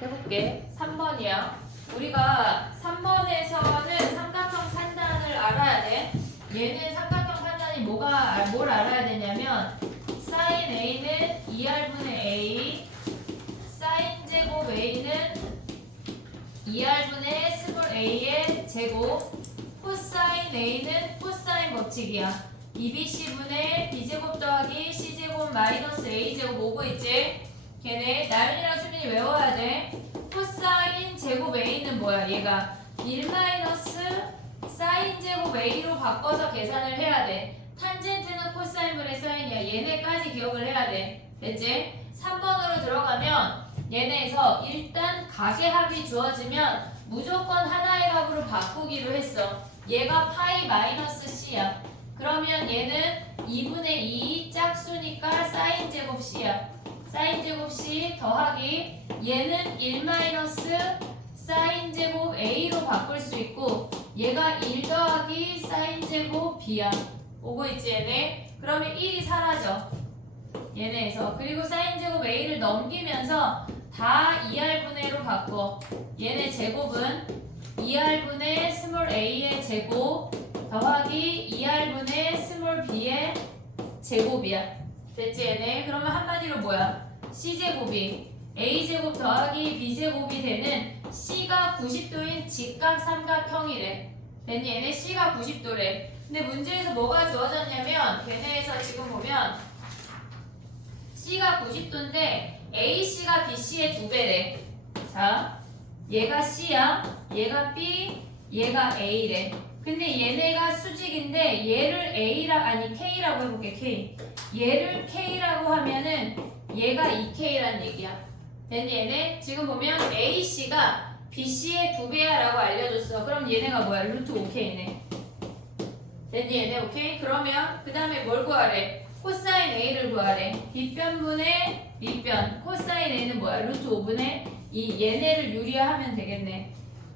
해볼게. 3번이야. 우리가 3번에서는 삼각형 판단을 알아야 돼. 얘는 삼각형 판단이 뭘 알아야 되냐면 sin A는 2R분의 A, sin 제곱 A는 2R분의 스몰 A의 제곱, 코사인 A는 코사인 법칙이야. 2BC분의 B제곱 더하기 C제곱 마이너스 A제곱 오고 있지? 걔네 나연이랑 수빈이 외워야 돼. 코사인 제곱 A는 뭐야? 얘가 1 마이너스 사인 제곱 A로 바꿔서 계산을 해야 돼. 탄젠트는 코사인분의 사인이야. 얘네까지 기억을 해야 돼. 됐지? 3번으로 들어가면 얘네에서 일단 각의 합이 주어지면 무조건 하나의 값으로 바꾸기로 했어. 얘가 파이 마이너스 C야. 그러면 얘는 2분의 2 짝수니까 사인 제곱 C야. 사인 제곱 C 더하기 얘는 1 마이너스 사인 제곱 A로 바꿀 수 있고 얘가 1 더하기 사인 제곱 B야. 오고 있지 얘네? 그러면 1이 사라져. 얘네에서. 그리고 사인 제곱 A를 넘기면서 다 2R분의로 바꿔. 얘네 제곱은 2R분의 스몰 A의 제곱 더하기 2R분의 스몰 B의 제곱이야. 됐지 얘네? 그러면 한마디로 뭐야? C제곱이 A제곱 더하기 B제곱이 되는 C가 90도인 직각 삼각형이래. 됐니? 얘네 C가 90도래. 근데 문제에서 뭐가 주어졌냐면 걔네에서 지금 보면 C가 90도인데 AC가 BC의 2배래. 자, 얘가 C야, 얘가 B, 얘가 A래. 근데 얘네가 수직인데 얘를 K라고 해볼게. K. 얘를 K라고 하면은 얘가 2K란 얘기야. 됐니 얘네? 지금 보면 AC가 BC의 2배야 라고 알려줬어. 그럼 얘네가 뭐야? 루트 5K네. 됐니 얘네? 오케이? 그러면 그 다음에 뭘 구하래? 코사인 A를 구하래. 빗변분의 밑변. 코사인 A는 뭐야? 루트 5분의 2. 얘네를 유리화하면 되겠네.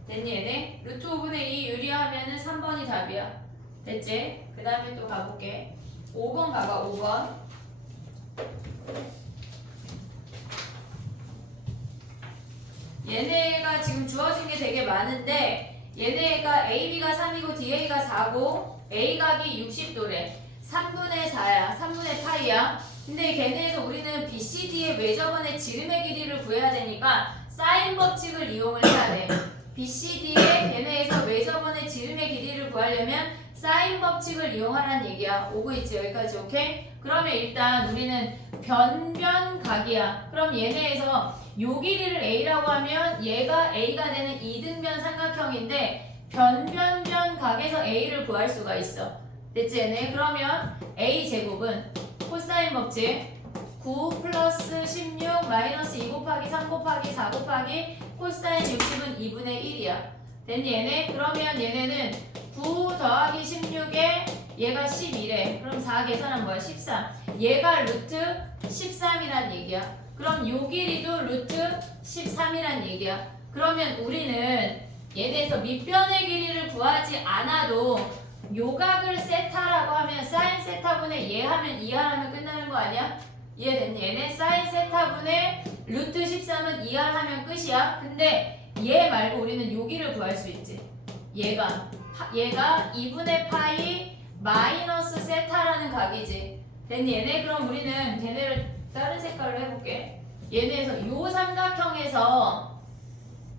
됐니 얘네? 루트 5분의 2 유리화하면은 3번이 답이야. 됐지? 그 다음에 또 가볼게. 5번 가봐. 5번. 얘네가 지금 주어진 게 되게 많은데 얘네가 AB가 3이고 DA가 4고 A각이 60도래. 3분의 4야. 3분의 파이야. 근데 걔네에서 우리는 BCD의 외접원의 지름의 길이를 구해야 되니까 사인 법칙을 이용을 해야 돼. BCD의 걔네에서 외접원의 지름의 길이를 구하려면 사인 법칙을 이용하라는 얘기야. 오고 있지 여기까지. 오케이? 그러면 일단 우리는 변변각이야. 그럼 얘네에서 요 길이를 A라고 하면 얘가 A가 되는 이등변 삼각형인데 변변변각에서 A를 구할 수가 있어. 됐지 얘네? 그러면 A제곱은 코사인 법칙 9 플러스 16 마이너스 2 곱하기 3 곱하기 4 곱하기 코사인 60은 2분의 1이야. 됐니 얘네? 그러면 얘네는 9 더하기 16에 얘가 11에 그럼 4 계산하면 뭐야? 13. 얘가 루트 13이란 얘기야. 그럼 요 길이도 루트 13이란 얘기야. 그러면 우리는 얘네에서 밑변의 길이를 구하지 않아도 요각을 세타라고 하면 사인 세타분의 얘 하면 이하하면 끝나는 거 아니야? 이해됐니? 얘네 사인 세타분의 루트 13은 이하하면 끝이야. 근데 얘 말고 우리는 요기를 구할 수 있지. 얘가 2분의 파이 마이너스 세타라는 각이지. 됐니? 얘네? 그럼 우리는 걔네를 다른 색깔로 해볼게. 얘네에서 요 삼각형에서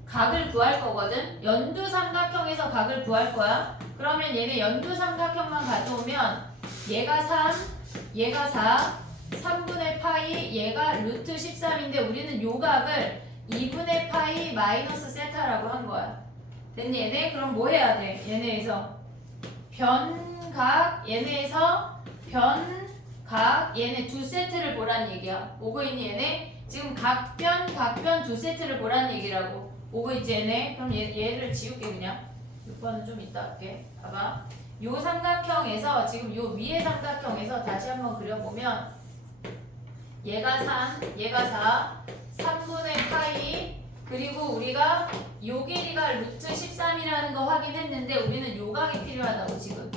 각을 구할 거거든? 연두 삼각형에서 각을 구할 거야. 그러면 얘네 연두 삼각형만 가져오면 얘가 3, 얘가 4, 3분의 파이, 얘가 루트 13인데 우리는 요 각을 2분의 파이 마이너스 세타라고 한 거야. 됐니 얘네? 그럼 뭐 해야 돼? 얘네에서 변각, 얘네에서 변각, 얘네 두 세트를 보란 얘기야. 오고 있니 얘네? 지금 각변, 각변 두 세트를 보란 얘기라고. 오고 있지 얘네? 그럼 얘를 지울게 그냥. 6번은 좀 이따 할게. 봐봐. 요 삼각형에서 지금 요 위에 삼각형에서 다시 한번 그려보면 얘가 3, 얘가 4, 3분의 파이 그리고 우리가 요 길이가 루트 13이라는 거 확인했는데 우리는 요각이 필요하다고 지금.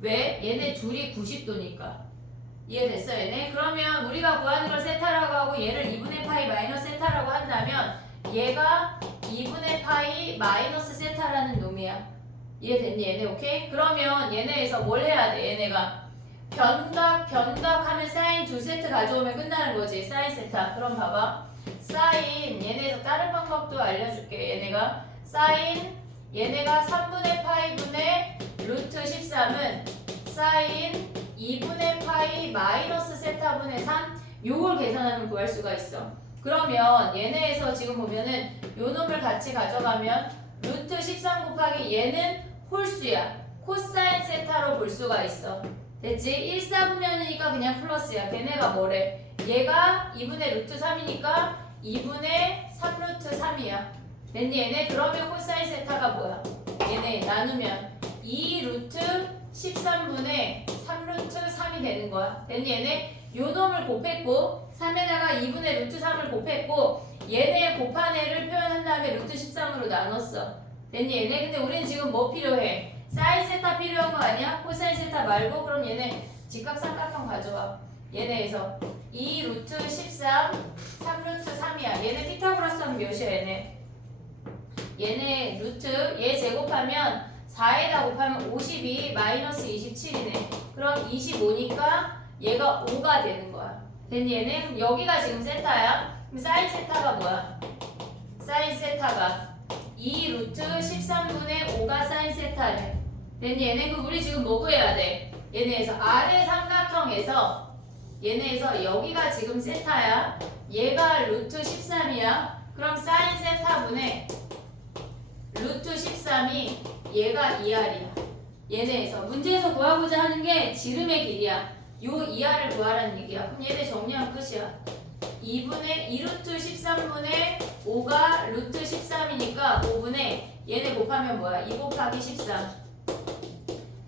왜? 얘네 둘이 90도니까. 이해됐어 얘네? 그러면 우리가 구하는 걸 세타라고 하고 얘를 2분의 파이 마이너스 세타라고 한다면 얘가 2분의 파이 마이너스 세타라는 놈이야. 이해됐니 얘네? 오케이? 그러면 얘네에서 뭘 해야 돼? 얘네가 변각하면 사인 두 세트 가져오면 끝나는 거지. 사인 세타. 그럼 봐봐. 사인 얘네에서 다른 방법도 알려줄게. 얘네가 사인 얘네가 3분의 파이분의 루트 13은 사인 2분의 파이 마이너스 세타분의 3 요걸 계산하면 구할 수가 있어. 그러면 얘네에서 지금 보면은 요 놈을 같이 가져가면 루트 13 곱하기 얘는 홀수야. 코사인 세타로 볼 수가 있어. 됐지? 1, 4분면이니까 그냥 플러스야. 걔네가 뭐래? 얘가 2분의 루트 3이니까 2분의 3 루트 3이야. 됐니 얘네? 그러면 코사인 세타가 뭐야? 얘네 나누면 2 루트 13분의 3 루트 3이 되는 거야. 됐니 얘네? 요 놈을 곱했고 3에다가 2분의 루트 3을 곱했고 얘네 곱한 애를 표현한 다음에 루트 13으로 나눴어. 됐니 얘네? 근데 우리는 지금 뭐 필요해? 사인 세타 필요한 거 아니야? 코사인 세타 말고? 그럼 얘네 직각삼각형 가져와. 얘네에서 2 루트 13 3 루트 3이야. 얘네 피타고라스 하면 몇이야 얘네? 얘네 루트 얘 제곱하면 4에다 곱하면 52 마이너스 27이네. 그럼 25니까 얘가 5가 되는 거야. 됐니 얘네? 그럼 여기가 지금 세타야. 그럼 사인 세타가 뭐야? 사인 세타가 2 루트 13분의 5가 사인 세타래. 됐니 얘네? 그럼 우리 지금 뭐 구해야 돼? 얘네에서 아래 삼각형에서 얘네에서 여기가 지금 세타야. 얘가 루트 13이야. 그럼 사인 세타분의 루트 13이 얘가 2R이야. 얘네에서 문제에서 구하고자 하는 게 지름의 길이야. 요 2R을 구하라는 얘기야. 그럼 얘네 정리하면 끝이야. 2루트 13분의 5가 루트 13이니까 5분의 얘네 곱하면 뭐야? 2 곱하기 13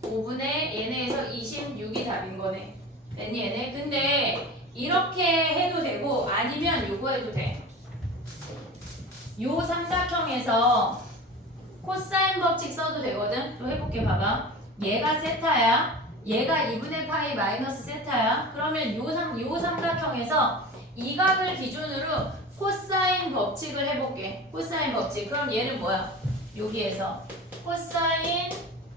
5분의 얘네에서 26이 답인 거네. 됐니 얘네? 근데 이렇게 해도 되고 아니면 요거 해도 돼. 요 삼각형에서 코사인 법칙 써도 되거든. 또 해볼게. 봐봐. 얘가 세타야. 얘가 2분의 파이 마이너스 세타야. 그러면 요 삼각형에서 이 각을 기준으로 코사인 법칙을 해볼게. 코사인 법칙. 그럼 얘는 뭐야? 여기에서 코사인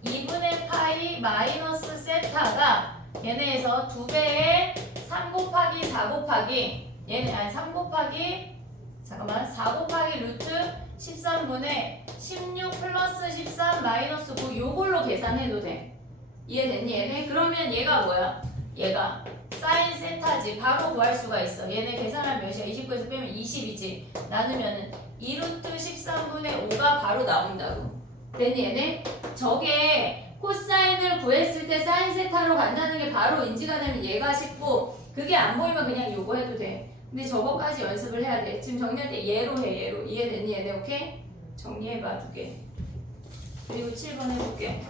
2분의 파이 마이너스 세타가 얘네에서 2배의 3 곱하기 4 곱하기 얘네 아니 3 곱하기 잠깐만 4 곱하기 루트 13분의 16 플러스 13 마이너스 9 요걸로 계산해도 돼. 이해됐니 얘네? 그러면 얘가 뭐야? 얘가 사인 세타지. 바로 구할 수가 있어. 얘네 계산하면 몇이야? 29에서 빼면 20이지. 나누면은 2루트 13분의 5가 바로 나온다고. 됐니 얘네? 저게 코사인을 구했을 때 사인 세타로 간다는 게 바로 인지가 되면 얘가 쉽고 그게 안 보이면 그냥 요거 해도 돼. 근데 저거까지 연습을 해야 돼. 지금 정리할 때 얘로 해 얘로. 이해됐니 얘네? 오케이? 정리해봐 두 개. 그리고 7번 해볼게.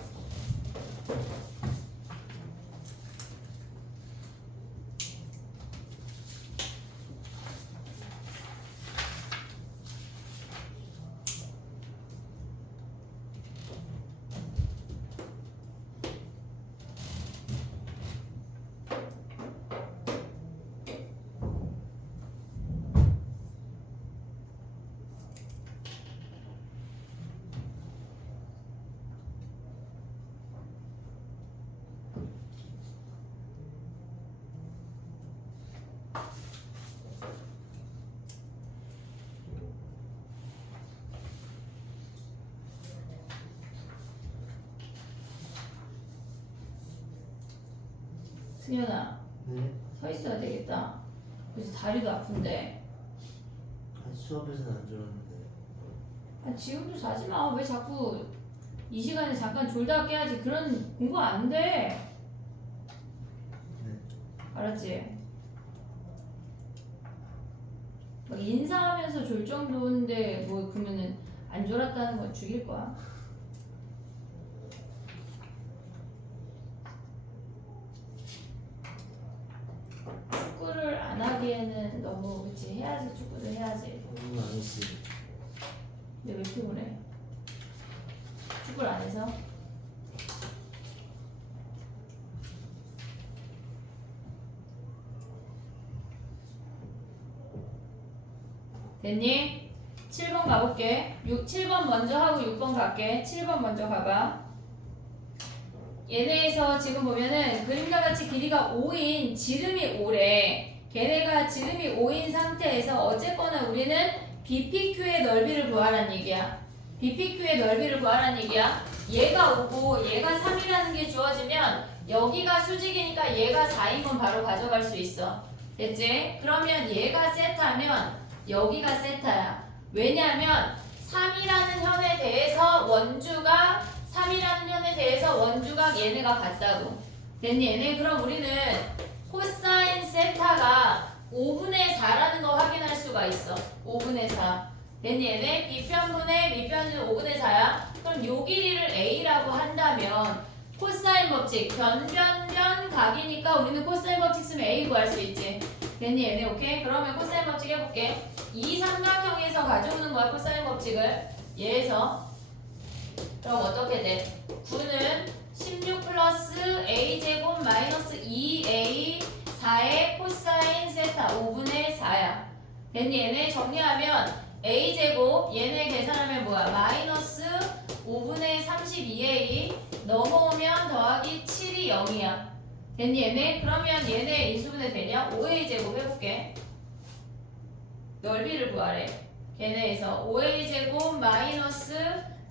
승현아, 네? 서 있어야 되겠다. 그래서 다리도 아픈데. 아니, 수업에서는 안 졸았는데. 아, 지금도 자지 마. 왜 자꾸 이 시간에 잠깐 졸다 깨야지. 그런 공부 안 돼. 네. 알았지? 막 인사하면서 졸 정도인데 뭐 그러면은 안 졸았다는 건 죽일 거야. 축구를 안 하기에는 너무 그치 해야지. 축구도 해야지. 공부 안 했지. 근데 왜 피곤해? 축구를 안 해서? 됐니? 7번 가볼게. 7번 먼저 하고 6번 갈게. 7번 먼저 가봐. 얘네에서 지금 보면은 그림과 같이 길이가 5인 지름이 5래. 걔네가 지름이 5인 상태에서 어쨌거나 우리는 BPQ의 넓이를 구하라는 얘기야. BPQ의 넓이를 구하라는 얘기야. 얘가 5고 얘가 3이라는 게 주어지면 여기가 수직이니까 얘가 4인 건 바로 가져갈 수 있어. 됐지? 그러면 얘가 세타면 여기가 세타야. 왜냐하면 3이라는 현에 대해서 원주가 3이라는 현에 대해서 원주가 얘네가 같다고. 됐니 얘네? 그럼 우리는 코사인 세타가 5분의 4라는 거 확인할 수가 있어. 5분의 4. 됐니 얘네? B편분의 밑편은 5분의 4야. 그럼 요 길이를 A라고 한다면 코사인 법칙 변변변 각이니까 우리는 코사인 법칙 쓰면 A 구할 수 있지. 됐니 얘네? 오케이? 그러면 코사인 법칙 해볼게. 이 삼각형에서 가져오는 거야 코사인 법칙을. 얘에서 그럼 어떻게 돼? 9는 16 플러스 a제곱 마이너스 2a 4의 코사인 세타 5분의 4야. 됐니 얘네? 정리하면 a제곱 얘네 계산하면 뭐야? 마이너스 5분의 32a 넘어오면 더하기 7이 0이야. 됐니 얘네? 그러면 얘네 인수분해 되냐? 5a제곱 해볼게. 넓이를 구하래. 걔네에서 5a제곱 마이너스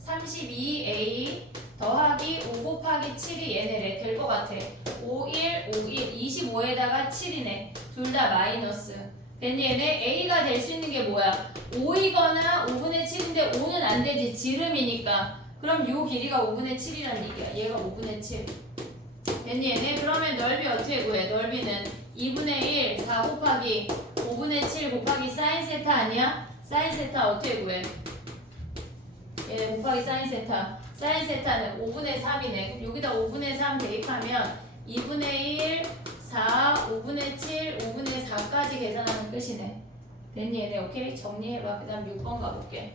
32a 더하기 5 곱하기 7이 얘네래. 될 것 같아. 5, 1, 5, 1, 25에다가 7이네. 둘 다 마이너스. 됐니 얘네? a가 될 수 있는 게 뭐야? 5이거나 5분의 7인데 5는 안 되지. 지름이니까. 그럼 요 길이가 5분의 7이란 얘기야. 얘가 5분의 7. 됐니 얘네? 그러면 넓이 어떻게 구해? 넓이는 2분의 1, 4 곱하기 5분의 7 곱하기 사인 세타 아니야? 사인 세타 어떻게 구해? 얘네 곱하기 사인 세타. 사인 세타는 5분의 3이네. 그럼 여기다 5분의 3 대입하면 2분의 1, 4, 5분의 7, 5분의 4까지 계산하면 끝이네. 됐니 얘네? 오케이? 정리해봐. 그 다음 6번 가볼게.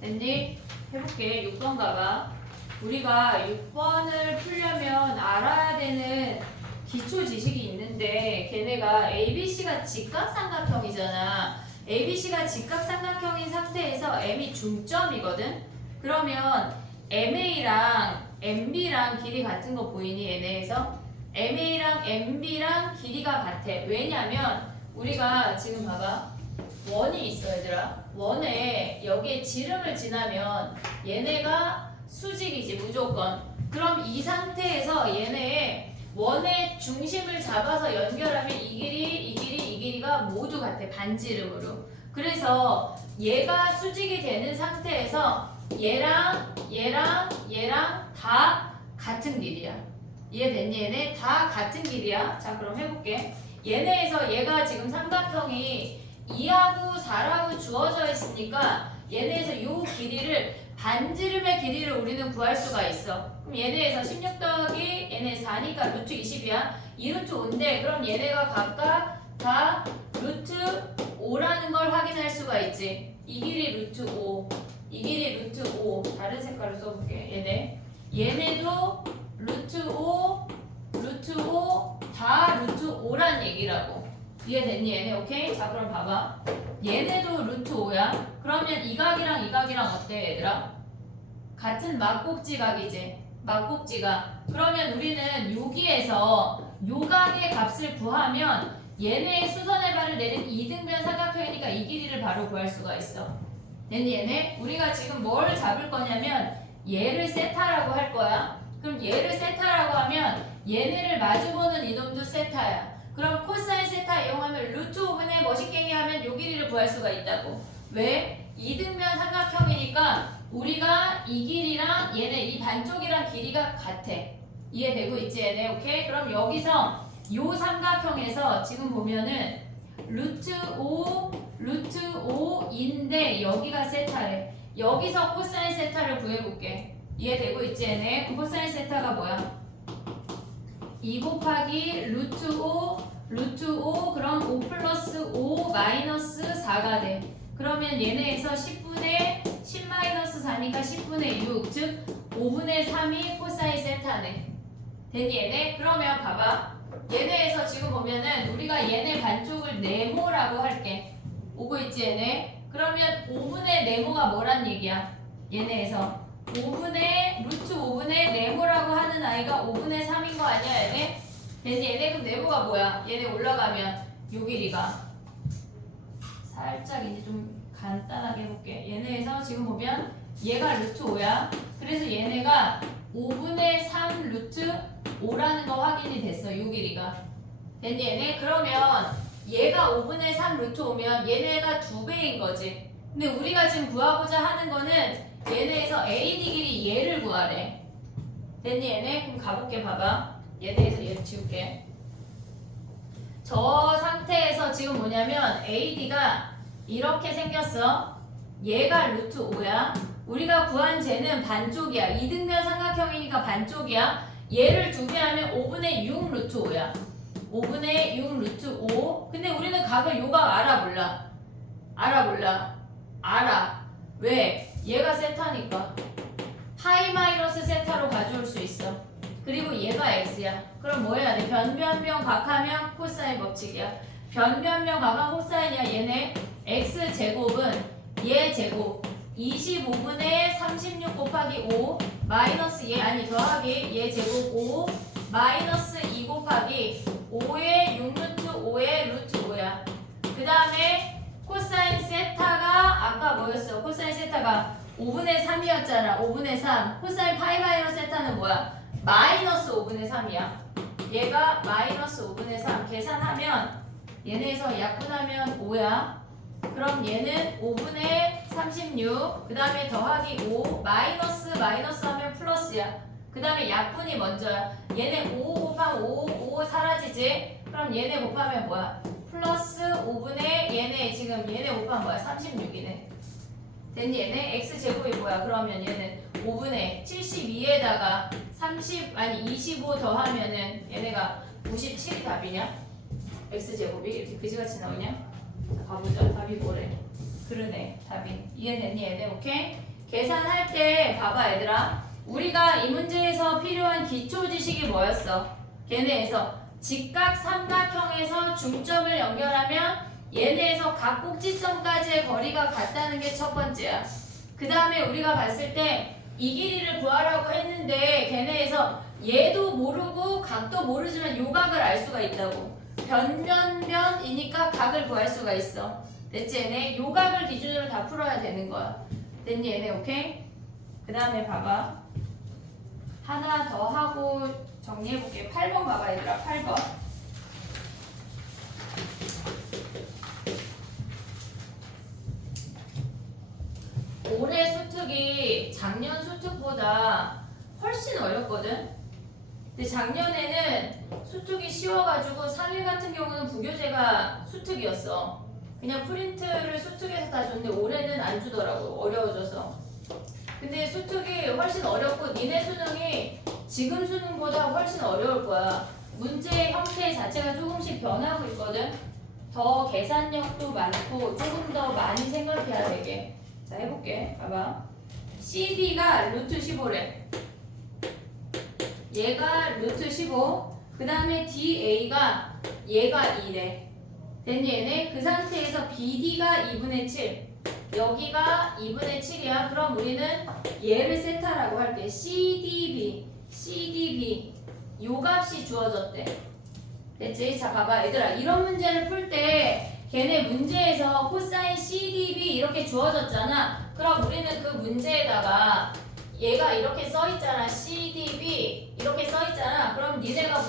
됐니? 해볼게. 6번 가봐. 우리가 6번을 풀려면 알아야 되는 기초 지식이 있는데 걔네가 ABC가 직각삼각형이잖아. ABC가 직각삼각형인 상태에서 M이 중점이거든? 그러면 MA랑 MB랑 길이 같은 거 보이니? 얘네에서? MA랑 MB랑 길이가 같아. 왜냐면 우리가 지금 봐봐. 원이 있어 얘들아. 원에 여기에 지름을 지나면 얘네가 수직이지 무조건. 그럼 이 상태에서 얘네의 원의 중심을 잡아서 연결하면 이 길이, 이 길이, 이 길이가 모두 같아. 반지름으로. 그래서 얘가 수직이 되는 상태에서 얘랑 얘랑 얘랑 다 같은 같은 길이야. 이해됐니? 얘네 다 같은 길이야. 자, 그럼 해볼게. 얘네에서 얘가 지금 삼각형이 2하고 4라고 주어져 있으니까 얘네에서 요 길이를 반지름의 길이를 우리는 구할 수가 있어. 그럼 얘네에서 16 더하기 얘네 4니까 루트 20이야. 2루트 5인데 그럼 얘네가 각각 다 루트 5라는 걸 확인할 수가 있지. 이 길이 루트 5, 이 길이 루트 5. 다른 색깔로 써볼게. 얘네도 루트 5, 루트 5, 다 루트 5란 얘기라고. 이해됐니 얘네? 오케이? 자, 그럼 봐봐. 얘네도 루트 5야. 그러면 이 각이랑 이 각이랑 어때 얘들아? 같은 막곡지각이지. 막곡지각. 그러면 우리는 여기에서 요 각의 값을 구하면 얘네의 수선의 발을 내린 이등변 삼각형이니까 이 길이를 바로 구할 수가 있어. 됐니 얘네? 우리가 지금 뭘 잡을 거냐면 얘를 세타라고 할 거야. 그럼 얘를 세타라고 하면 얘네를 마주보는 이놈도 세타야. 그럼 코사인 세타 이용하면 루트 5분의 멋있게 하면 요 길이를 구할 수가 있다고. 왜? 이등변 삼각형이니까 우리가 이 길이랑 얘네 이 반쪽이랑 길이가 같아. 이해되고 있지 얘네? 오케이? 그럼 여기서 요 삼각형에서 지금 보면은 루트 5, 루트 5인데 여기가 세타래. 여기서 코사인 세타를 구해볼게. 이해되고 있지 얘네? 그럼 코사인 세타가 뭐야? 2 곱하기 루트 5, 루트 5, 그럼 5 플러스 5 마이너스 4가 돼. 그러면 얘네에서 10분의 10 마이너스 4니까 10분의 6, 즉 5분의 3이 코사인 세타네. 됐니 얘네? 그러면 봐봐. 얘네에서 지금 보면은 우리가 얘네 반쪽을 네모라고 할게. 오고 있지 얘네? 그러면 5분의 네모가 뭐란 얘기야? 얘네에서 5분의 루트 5분의 네모라고 하는 아이가 5분의 3인 거 아니야 얘네? 됐니 얘네? 그럼 네모가 뭐야? 얘네 올라가면 요 길이가 살짝 이제 좀 간단하게 해볼게. 얘네에서 지금 보면 얘가 루트 5야. 그래서 얘네가 5분의 3 루트 5라는 거 확인이 됐어. 요 길이가. 됐니 얘네? 그러면 얘가 5분의 3 루트 5면 얘네가 2배인 거지. 근데 우리가 지금 구하고자 하는 거는 얘네에서 AD 길이 얘를 구하래. 됐니 얘네? 그럼 가볼게. 봐봐. 얘네에서 얘를 지울게. 저 상태에서 지금 뭐냐면 AD가 이렇게 생겼어. 얘가 루트 5야. 우리가 구한 쟤는 반쪽이야. 이등변 삼각형이니까 반쪽이야. 얘를 2배 하면 5분의 6 루트 5야. 5분의 6 루트 5. 근데 우리는 각을 요각 알아 몰라? 알아 몰라? 알아. 왜? 얘가 세타니까 파이 마이너스 세타로 가져올 수 있어. 그리고 얘가 x야. 그럼 뭐 해야 돼? 변변변 각하면 코사인 법칙이야. 변변변 각하면 코사인이야. 얘네 x제곱은 얘 제곱 25분의 36 곱하기 5 마이너스 얘 아니 더하기 얘 제곱 5 마이너스 2 곱하기 5의 6루트 5의 루트 5야. 그 다음에 코사인 세타가 아까 뭐였어? 코사인 세타가 5분의 3이었잖아. 5분의 3. 코사인 파이 마이너스 세타는 뭐야? 마이너스 5분의 3이야. 얘가 마이너스 5분의 3. 계산하면 얘네에서 약분하면 5야. 그럼 얘는 5분의 36. 그 다음에 더하기 5. 마이너스 하면 플러스야. 그 다음에 약분이 먼저야. 얘네 5 곱하면 5 사라지지? 그럼 얘네 곱하면 뭐야? 플러스 5분의 얘네 지금 얘네 곱하면 뭐야? 36이네. 됐니 얘네? x제곱이 뭐야? 그러면 얘는 5분의 72에다가 25 더하면은 얘네가 97이 답이냐? x제곱이 이렇게 그지같이 나오냐? 자, 가보자. 답이 뭐래? 그러네. 답이. 이해됐니 얘네? 오케이? 계산할 때 봐봐 얘들아. 우리가 이 문제에서 필요한 기초 지식이 뭐였어? 걔네에서 직각 삼각형에서 중점을 연결하면 얘네에서 각 꼭지점까지의 거리가 같다는 게 첫 번째야. 그 다음에 우리가 봤을 때 이 길이를 구하라고 했는데 걔네에서 얘도 모르고 각도 모르지만 요 각을 알 수가 있다고. 변변변이니까 각을 구할 수가 있어. 됐지 얘네? 요 각을 기준으로 다 풀어야 되는 거야. 됐니 얘네? 오케이? 그 다음에 봐봐. 하나 더 하고 정리해볼게. 8번 봐봐 얘들아. 8번. 올해 수특이 작년 수특보다 훨씬 어렵거든? 근데 작년에는 수특이 쉬워가지고 3일 같은 경우는 부교재가 수특이었어. 그냥 프린트를 수특에서 다 줬는데 올해는 안 주더라고. 어려워져서. 근데 수특이 훨씬 어렵고 니네 수능이 지금 수능보다 훨씬 어려울 거야. 문제 형태 자체가 조금씩 변하고 있거든. 더 계산력도 많고 조금 더 많이 생각해야 되게. 자 해볼게. 봐봐. CD가 루트 15래. 얘가 루트 15. 그 다음에 DA가 얘가 2래. 됐니 얘네? 그 상태에서 BD가 2분의 7. 여기가 2분의 7이야. 그럼 우리는 얘를 세타라고 할게. CDB 요 값이 주어졌대. 됐지? 자 봐봐 얘들아, 이런 문제를 풀 때 걔네 문제에서 코사인 CDB 이렇게 주어졌잖아. 그럼 우리는 그 문제에다가 얘가 이렇게 써있잖아. CDB 이렇게 써있잖아. 그럼 니네가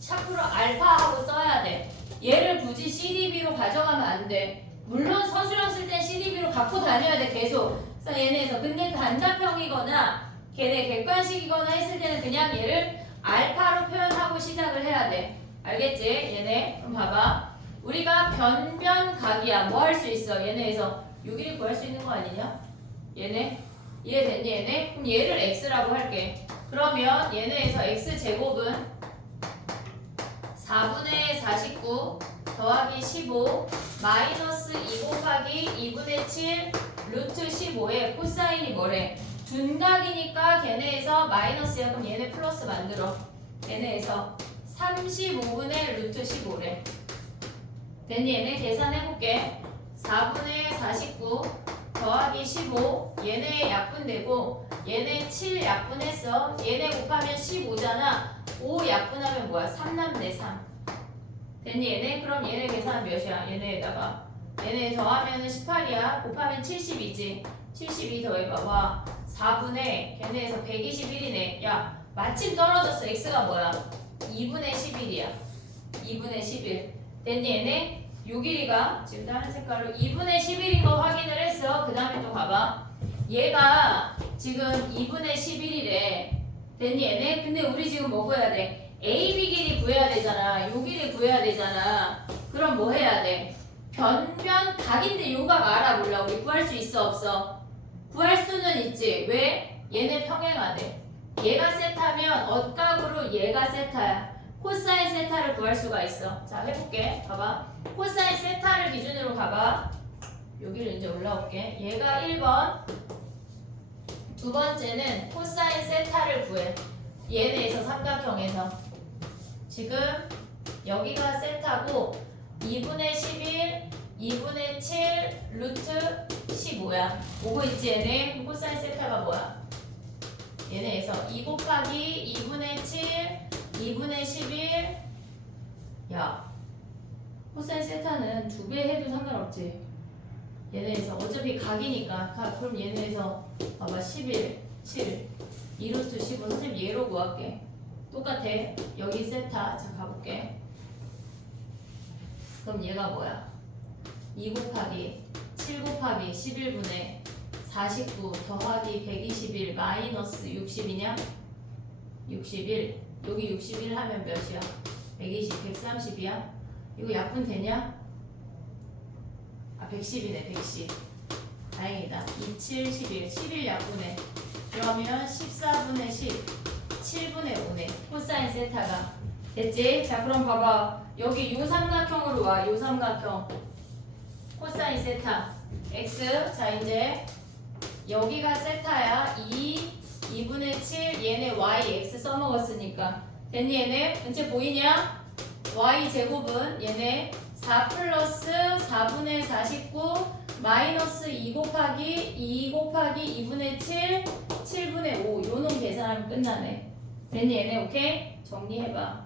샤프로 알파하고 써야 돼. 얘를 굳이 CDB로 가져가면 안 돼. 물론 서술형 쓸 땐 CDB로 갖고 다녀야 돼 계속. 그래서 얘네에서 근데 단답형이거나 걔네 객관식이거나 했을 때는 그냥 얘를 알파로 표현하고 시작을 해야 돼. 알겠지? 얘네 그럼 봐봐. 우리가 변변각이야. 뭐 할 수 있어? 얘네에서 6일이 구할 수 있는 거 아니냐? 얘네 이해됐니 얘네? 그럼 얘를 x라고 할게. 그러면 얘네에서 x제곱은 4분의 49 더하기 15 마이너스 2 곱하기 2분의 7 루트 15에 코사인이 뭐래? 둔각이니까 걔네에서 마이너스야. 그럼 얘네 플러스 만들어. 걔네에서 35분의 루트 15래. 됐니 얘네? 계산해볼게. 4분의 49 더하기 15 얘네 약분되고 얘네 7 약분했어. 얘네 곱하면 15잖아. 5 약분하면 뭐야? 3 남네 3. 됐니 얘네? 그럼 얘네 계산 몇이야? 얘네에다가 얘네 더하면 18이야. 곱하면 70이지. 72 더해봐. 와 4분의 걔네에서 121이네. 야 마침 떨어졌어. x가 뭐야? 2분의 11이야. 2분의 11. 됐니 얘네? 6일이가 지금 다른 색깔로 2분의 11인 거 확인을 했어. 그 다음에 또 봐봐. 얘가 지금 2분의 11이래. 됐니 얘네? 근데 우리 지금 뭐 구해야 돼? AB 길이 구해야 되잖아. 요 길이 구해야 되잖아. 그럼 뭐 해야 돼? 변변각인데 요각 알아 몰라? 우리 구할 수 있어 없어? 구할 수는 있지. 왜? 얘네 평행하대. 얘가 세타면 엇각으로 얘가 세타야. 코사인 세타를 구할 수가 있어. 자 해볼게. 봐봐. 코사인 세타를 기준으로 가봐. 여기를 이제 올라올게. 얘가 1번. 두 번째는 코사인 세타를 구해. 얘네에서 삼각형에서. 지금 여기가 세타고 2분의 11, 2분의 7, 루트 15야. 오고 있지 얘네? 코사인 세타가 뭐야? 얘네에서 2 곱하기 2분의 7, 2분의 11. 야 코사인 세타는 2배 해도 상관없지. 얘네에서 어차피 각이니까 그럼 얘네에서 봐봐 11, 7, 2루트 15. 선생님 얘로 구할게. 똑같아. 여기 세타. 자 가볼게. 그럼 얘가 뭐야? 2 곱하기 7 곱하기 11분의 49 더하기 121 마이너스 60이냐? 61. 여기 61 하면 몇이야? 120, 130이야? 이거 약분 되냐? 아 110이네 110. 다행이다. 2, 7, 11. 11 약분해. 그러면 14분의 10 7분의 5네. 코사인 세타가. 됐지? 자 그럼 봐봐. 여기 요 삼각형으로 와. 요 삼각형. 코사인 세타 x. 자 이제 여기가 세타야. 2분의 7 얘네 y x 써먹었으니까. 됐니 얘네? 전체 보이냐? y 제곱은 얘네 4 플러스 4분의 49 마이너스 2 곱하기 2분의 7 7분의 5 요놈 계산하면 끝나네. 됐니 얘네? 오케이? 정리해봐.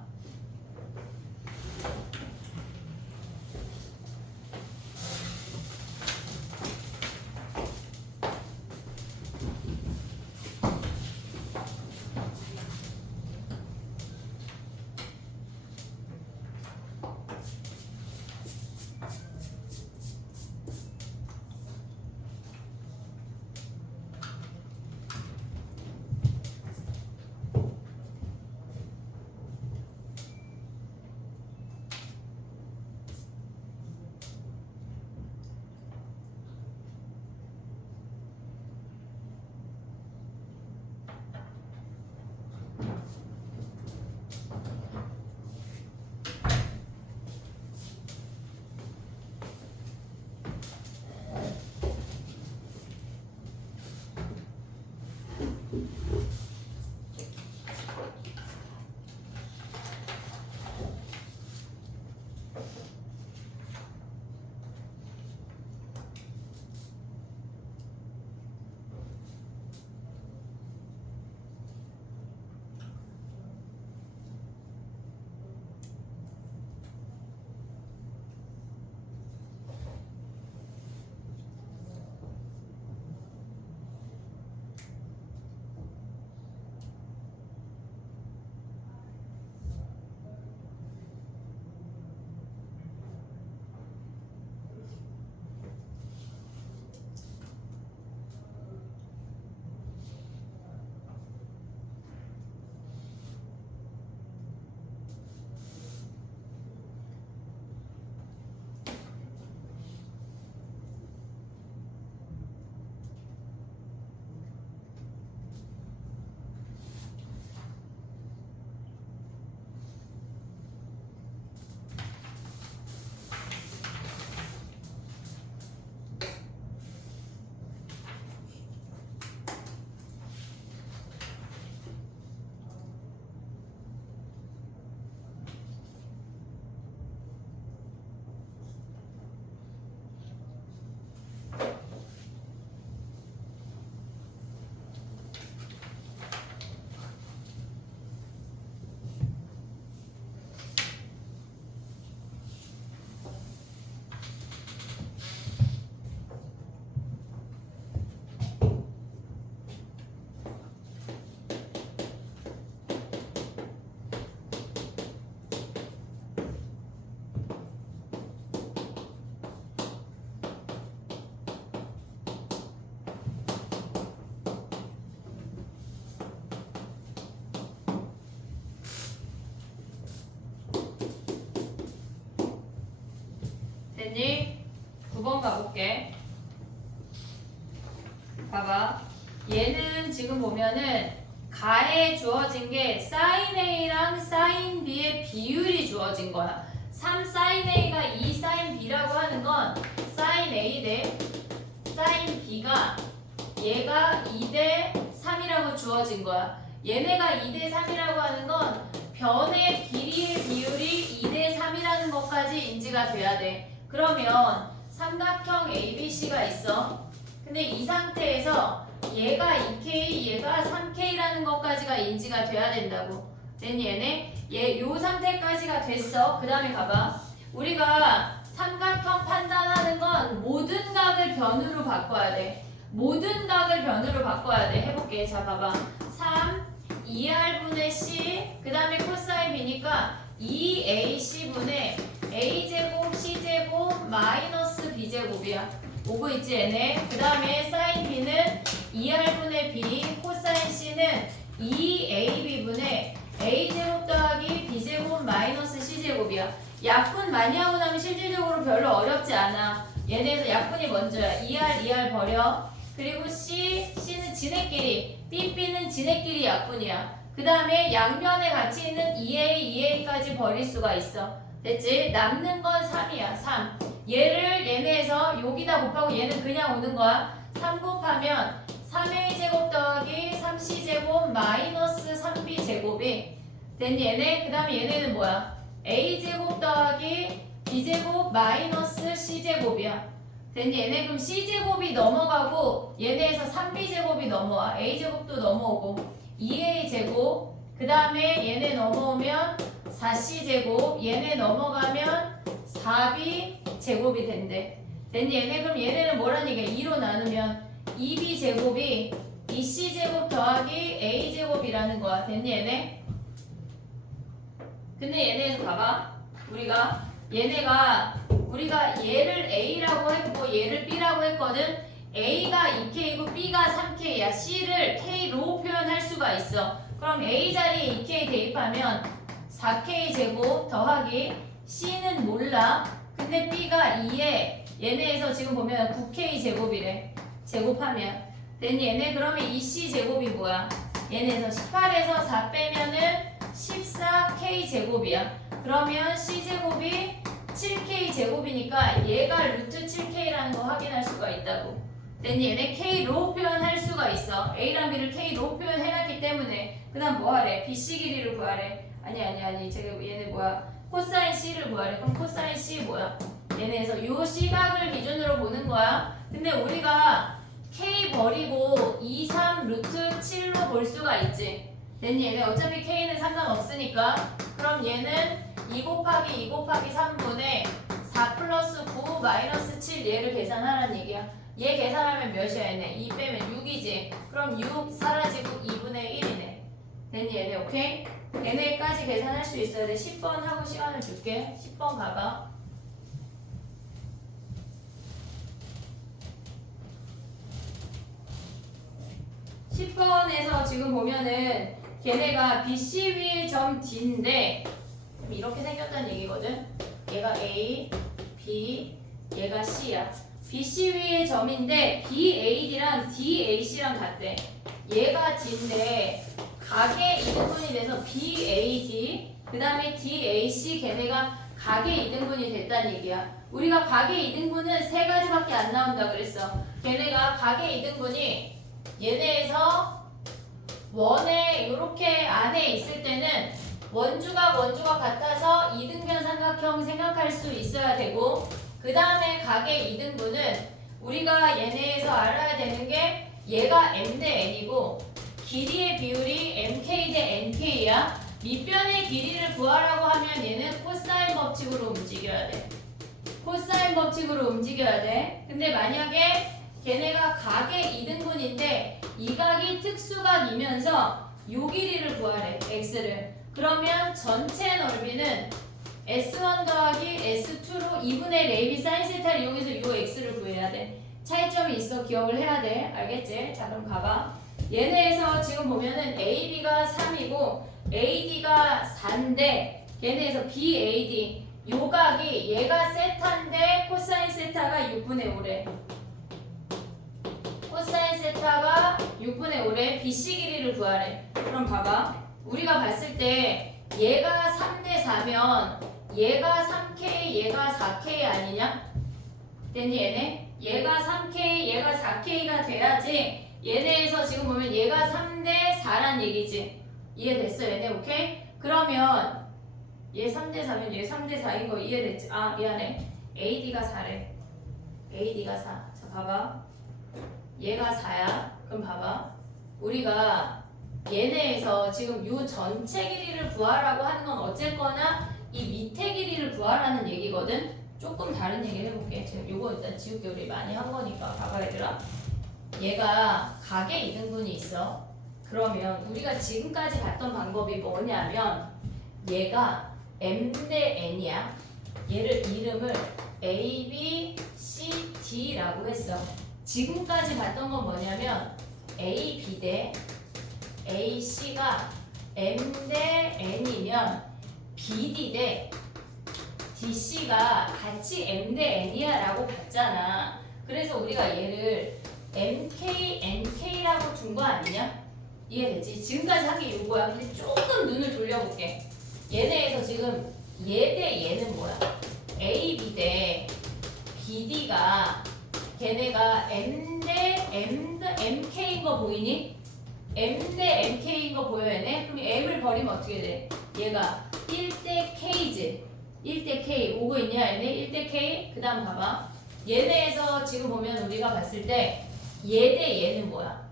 됐니? 9번 가볼게. 봐봐. 얘는 지금 보면은 가에 주어진 게 sin A랑 sin B의 비율이 주어진 거야. 3 sin A가 2 sin B라고 하는 건 sin A 대 sin B가 얘가 2 대 3이라고 주어진 거야. 얘네가 2 대 3이라고 하는 건 변의 길이의 비율이 2 대 3이라는 것까지 인지가 돼야 돼. 그러면 삼각형 ABC가 있어. 근데 이 상태에서 얘가 2K, 얘가 3K라는 것까지가 인지가 돼야 된다고. 됐니 얘네? 요 상태까지가 됐어. 그 다음에 봐봐. 우리가 삼각형 판단하는 건 모든 각을 변으로 바꿔야 돼. 모든 각을 변으로 바꿔야 돼. 해볼게. 자 봐봐. 3, 2R분의 C, 그 다음에 코사인 B니까 2AC분의 A제곱 C제곱 마이너스 B제곱이야. 오고 있지 얘네. 그 다음에 사인 B는 2R분의 B, 코사인 C는 2AB분의 A제곱 더하기 B제곱 마이너스 C제곱이야. 약분 많이 하고 나면 실질적으로 별로 어렵지 않아. 얘네에서 약분이 먼저야. 2R 버려. 그리고 C는 지네끼리, B는 지네끼리 약분이야. 그 다음에 양변에 같이 있는 2A까지 버릴 수가 있어. 됐지? 남는 건 3이야. 3. 얘를 얘네에서 여기다 곱하고 얘는 그냥 오는 거야. 3 곱하면 3A제곱 더하기 3C제곱 마이너스 3B제곱이 됐니 얘네? 그 다음에 얘네는 뭐야? A제곱 더하기 B제곱 마이너스 C제곱이야. 됐니 얘네? 그럼 C제곱이 넘어가고 얘네에서 3B제곱이 넘어와. A제곱도 넘어오고 2A제곱 그 다음에 얘네 넘어오면 4C제곱 얘네 넘어가면 4B제곱이 된대. 됐니 얘네? 그럼 얘네는 뭐라는 얘기야? 2로 나누면 2B제곱이 2C제곱 더하기 A제곱이라는 거야. 됐니 얘네? 근데 얘네에서 봐봐. 우리가 얘를 A라고 했고 얘를 B라고 했거든. A가 2K고 B가 3K야. C를 K로 표현할 수가 있어. 그럼 A 자리에 2K 대입하면 4K제곱 더하기 C는 몰라. 근데 B가 2에 얘네에서 지금 보면 9K제곱이래. 제곱하면 됐니 얘네? 그러면 2C제곱이 뭐야? 얘네에서 18에서 4 빼면은 14K제곱이야. 그러면 C제곱이 7K제곱이니까 얘가 루트 7K라는 거 확인할 수가 있다고. 됐니 얘네? K로 표현할 수가 있어. A랑 B를 K로 표현해놨기 때문에. 그 다음 뭐 하래? BC 길이를 구하래. 아니 얘네 뭐야? 코사인 C를 구하래. 그럼 코사인 C 뭐야? 얘네에서 요 시각을 기준으로 보는 거야. 근데 우리가 K 버리고 2, 3 루트 7로 볼 수가 있지. 됐니 얘네? 어차피 K는 상관없으니까. 그럼 얘는 2 곱하기 2 곱하기 3분의 4 플러스 9 마이너스 7 얘를 계산하라는 얘기야. 얘 계산하면 몇이야 얘네? 2 빼면 6이지. 그럼 6 사라지고 2분의 1이네. 됐니 얘네? 오케이? 얘네까지 계산할 수 있어야 돼. 10번 하고 시간을 줄게. 10번 가봐. 10번에서 지금 보면은 걔네가 BC 위의 점 D인데 이렇게 생겼다는 얘기거든. 얘가 A, B, 얘가 C야. BC 위의 점인데 BAD랑 DAC랑 같대. 얘가 D인데 각의 이등분이 돼서 BAD 그 다음에 DAC 걔네가 각의 이등분이 됐다는 얘기야. 우리가 각의 이등분은 세 가지밖에 안 나온다 그랬어. 걔네가 각의 이등분이 얘네에서 원에 이렇게 안에 있을 때는 원주가 같아서 이등변 삼각형 생각할 수 있어야 되고, 그 다음에 각의 이등분은 우리가 얘네에서 알아야 되는 게 얘가 m 대 n이고 길이의 비율이 mk 대 nk야. 밑변의 길이를 구하라고 하면 얘는 코사인 법칙으로 움직여야 돼. 코사인 법칙으로 움직여야 돼. 근데 만약에 걔네가 각의 이등분인데 이 각이 특수각이면서 요 길이를 구하래. x를. 그러면 전체 넓이는 S1 더하기 S2로 2분의 레이비 사인 세타를 이용해서 요 x를 구해야 돼. 차이점이 있어. 기억을 해야 돼. 알겠지? 자 그럼 가봐. 얘네에서 지금 보면은 AB가 3이고 AD가 4인데 얘네에서 BAD 요 각이 얘가 세타인데 코사인 세타가 6분의 5래. 코사인 세타가 6분의 5래. BC 길이를 구하래. 그럼 봐봐. 우리가 봤을 때 얘가 3대 4면 얘가 3K, 얘가 4K 아니냐? 됐니 얘네? 얘가 3K, 얘가 4K가 돼야지 얘네에서 지금 보면 얘가 3대 4란 얘기지. 이해됐어 얘네? 오케이? 그러면 얘 3대 4면 얘 3대 4인 거 이해됐지? 아 미안해. AD가 4래. AD가 4. 자 봐봐. 얘가 4야. 그럼 봐봐. 우리가 얘네에서 지금 요 전체 길이를 구하라고 하는 건 어쨌거나 이 밑에 길이를 구하라는 얘기거든. 조금 다른 얘기를 해볼게. 지금 요거 일단 지울게. 우리 많이 한 거니까 봐봐 얘들아. 얘가 각의 이등분이 있어. 그러면 우리가 지금까지 봤던 방법이 뭐냐면 얘가 m 대 n이야. 얘를 이름을 a, b, c, d라고 했어. 지금까지 봤던 건 뭐냐면 a, b 대 a, c가 m 대 n이면 b, d 대 DC가 같이 M 대 N이야 라고 봤잖아. 그래서 우리가 얘를 MK, NK라고 둔 거 아니냐? 이해되지? 지금까지 한 게 이거야. 근데 조금 눈을 돌려볼게. 얘네에서 지금 얘 대 얘는 뭐야? A, B 대 BD가 걔네가 M 대 MK인 거 보이니? M 대 MK인 거 보여 얘네? 그럼 M을 버리면 어떻게 돼? 얘가 1대 K지. 1대 K 오고 있냐 얘네? 1대 K 그 다음 봐봐. 얘네에서 지금 보면 우리가 봤을 때 얘 대 얘는 뭐야?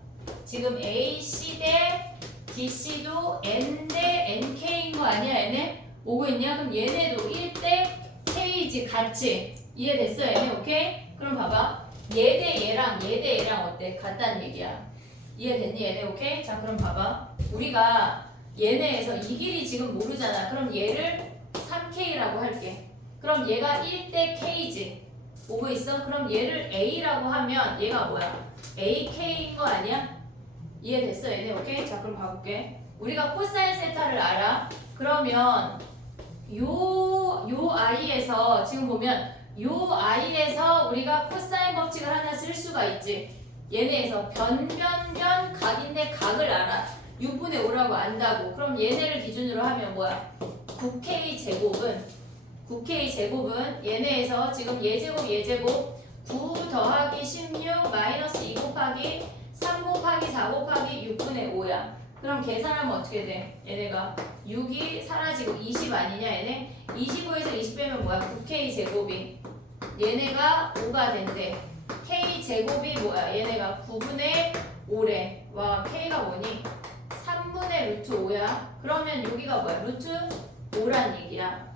지금 A, C 대 DC도 N 대 NK인 거 아니야 얘네? 오고 있냐? 그럼 얘네도 1대 K지 같이. 이해됐어 얘네? 오케이? 그럼 봐봐. 얘 대 얘랑 얘 대 얘랑 어때? 같다는 얘기야. 이해됐니 얘네? 오케이? 자 그럼 봐봐. 우리가 얘네에서 이 길이 지금 모르잖아. 그럼 얘를 3K라고 할게. 그럼 얘가 1대 K지. 오고 있어? 그럼 얘를 A라고 하면 얘가 뭐야? AK인 거 아니야? 이해됐어 얘네? 오케이? 자 그럼 봐볼게. 우리가 코사인 세타를 알아. 그러면 요 I에서 지금 보면 요 I에서 우리가 코사인 법칙을 하나 쓸 수가 있지. 얘네에서 변변변 각인데 각을 알아. 6분의 5라고 안다고. 그럼 얘네를 기준으로 하면 뭐야? 9K 제곱은 얘네에서 지금 예제곱 9 더하기 16 마이너스 2 곱하기 3 곱하기 4 곱하기 6분의 5야. 그럼 계산하면 어떻게 돼? 얘네가 6이 사라지고 20 아니냐 얘네? 25에서 20 빼면 뭐야? 9K 제곱이 얘네가 5가 된대. K 제곱이 뭐야? 얘네가 9분의 5래. 와 K가 뭐니? 3분의 루트 5야. 그러면 여기가 뭐야? 루트 5란 얘기야.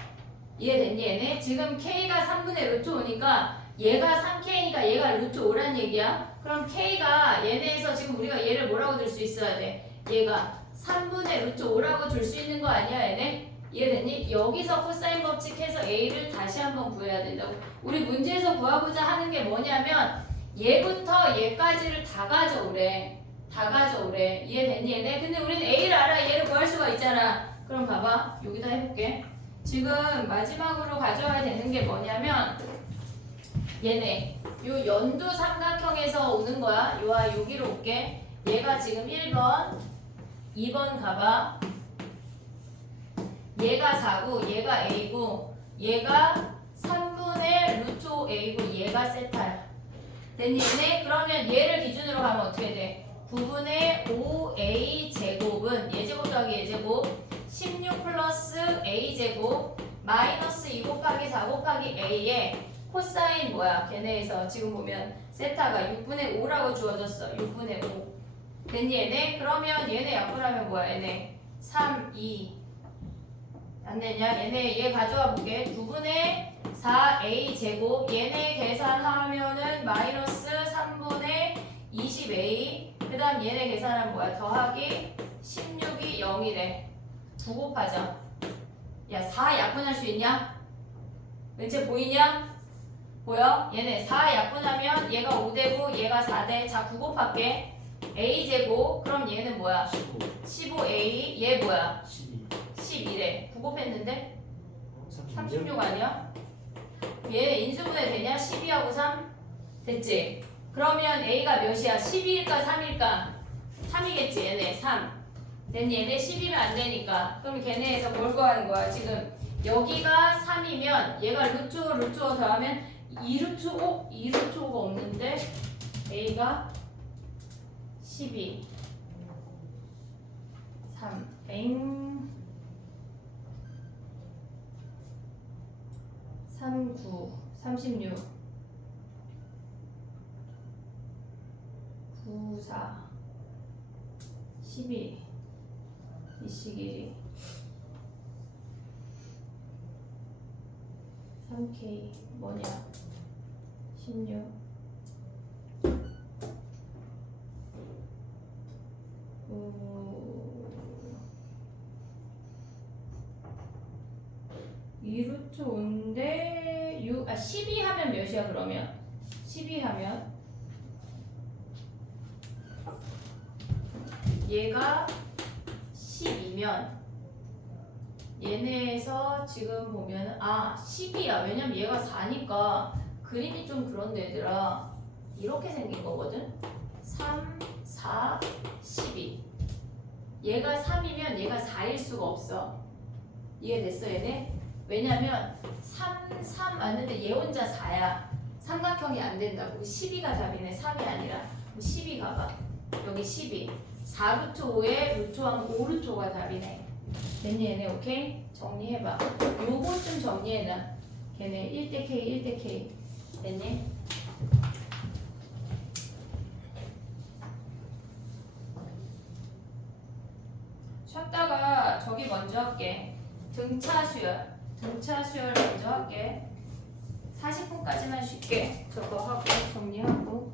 이해됐니 얘네? 지금 K가 3분의 루트 5니까 얘가 3K니까 얘가 루트 5란 얘기야. 그럼 K가 얘네에서 지금 우리가 얘를 뭐라고 들 수 있어야 돼? 얘가 3분의 루트 5라고 줄 수 있는 거 아니야 얘네? 이해됐니? 여기서 코사인 법칙해서 A를 다시 한번 구해야 된다고. 우리 문제에서 구하고자 하는 게 뭐냐면 얘부터 얘까지를 다 가져오래. 이해됐니 얘네? 근데 우리는 A를 알아. 얘를 구할 수가 있잖아. 그럼 봐봐. 여기다 해볼게. 지금 마지막으로 가져와야 되는 게 뭐냐면 얘네 요 연두 삼각형에서 오는 거야. 요와 여기로 올게. 얘가 지금 1번 2번 가봐. 얘가 4고 얘가 A고 얘가 3분의 루트 5A고 얘가 세타야. 됐니 얘네? 그러면 얘를 기준으로 가면 어떻게 돼? 9분의 5A 제곱은 예제곱 더하기 예제곱 16 플러스 A제곱 마이너스 2 곱하기 4 곱하기 A에 코사인 뭐야? 걔네에서 지금 보면 세타가 6분의 5라고 주어졌어. 6분의 5 됐니 얘네? 그러면 얘네 약분하면 뭐야? 얘네 3, 2 안 되냐? 얘네 얘 가져와 볼게. 9분의 4A 제곱 얘네 계산하면은 마이너스 3분의 20A 그 다음 얘네 계산하면 뭐야? 더하기 16이 0이래. 9 곱하자. 야 4 약분할 수 있냐? 왠지 보이냐? 보여? 얘네 4 약분하면 얘가 5되고 얘가 4돼. 자 9 곱할게. A제곱 그럼 얘는 뭐야? 15 15A 얘 뭐야? 12 12래. 9 곱했는데? 36 아니야? 얘 인수분해 되냐? 12하고 3? 됐지? 그러면 A가 몇이야? 12일까 3일까? 3이겠지 얘네 3. then 얘네 10이면 안 되니까 그럼 걔네에서 뭘 구하는 거야? 지금 여기가 3이면 얘가 루트 5 더하면 2루트 5? 2루트 5가 없는데 A가 12 3 엥 39 36 9 4 12 이시길이 3K 뭐냐 16 2루트 5인데 12 하면 몇이야 그러면? 12 하면 얘가 12면 얘네에서 지금 보면 10이야. 왜냐면 얘가 4니까 그림이 좀 그런데 얘들아 이렇게 생긴 거거든. 3, 4, 12 얘가 3이면 얘가 4일 수가 없어. 이해됐어 얘네? 왜냐면 3, 3 맞는데 얘 혼자 4야. 삼각형이 안 된다고. 12가 답이네. 3이 아니라 12 가봐. 여기 12 4루트 5에 루트 1 5루트 5가 답이네. 됐니 얘네? 오케이? 정리해봐. 요거 좀 정리해놔. 걔네 1대 K 1대 K 됐니? 쉬었다가 저기 먼저 할게. 등차 수열 먼저 할게. 40분까지만 쉴게. 저거 하고 정리하고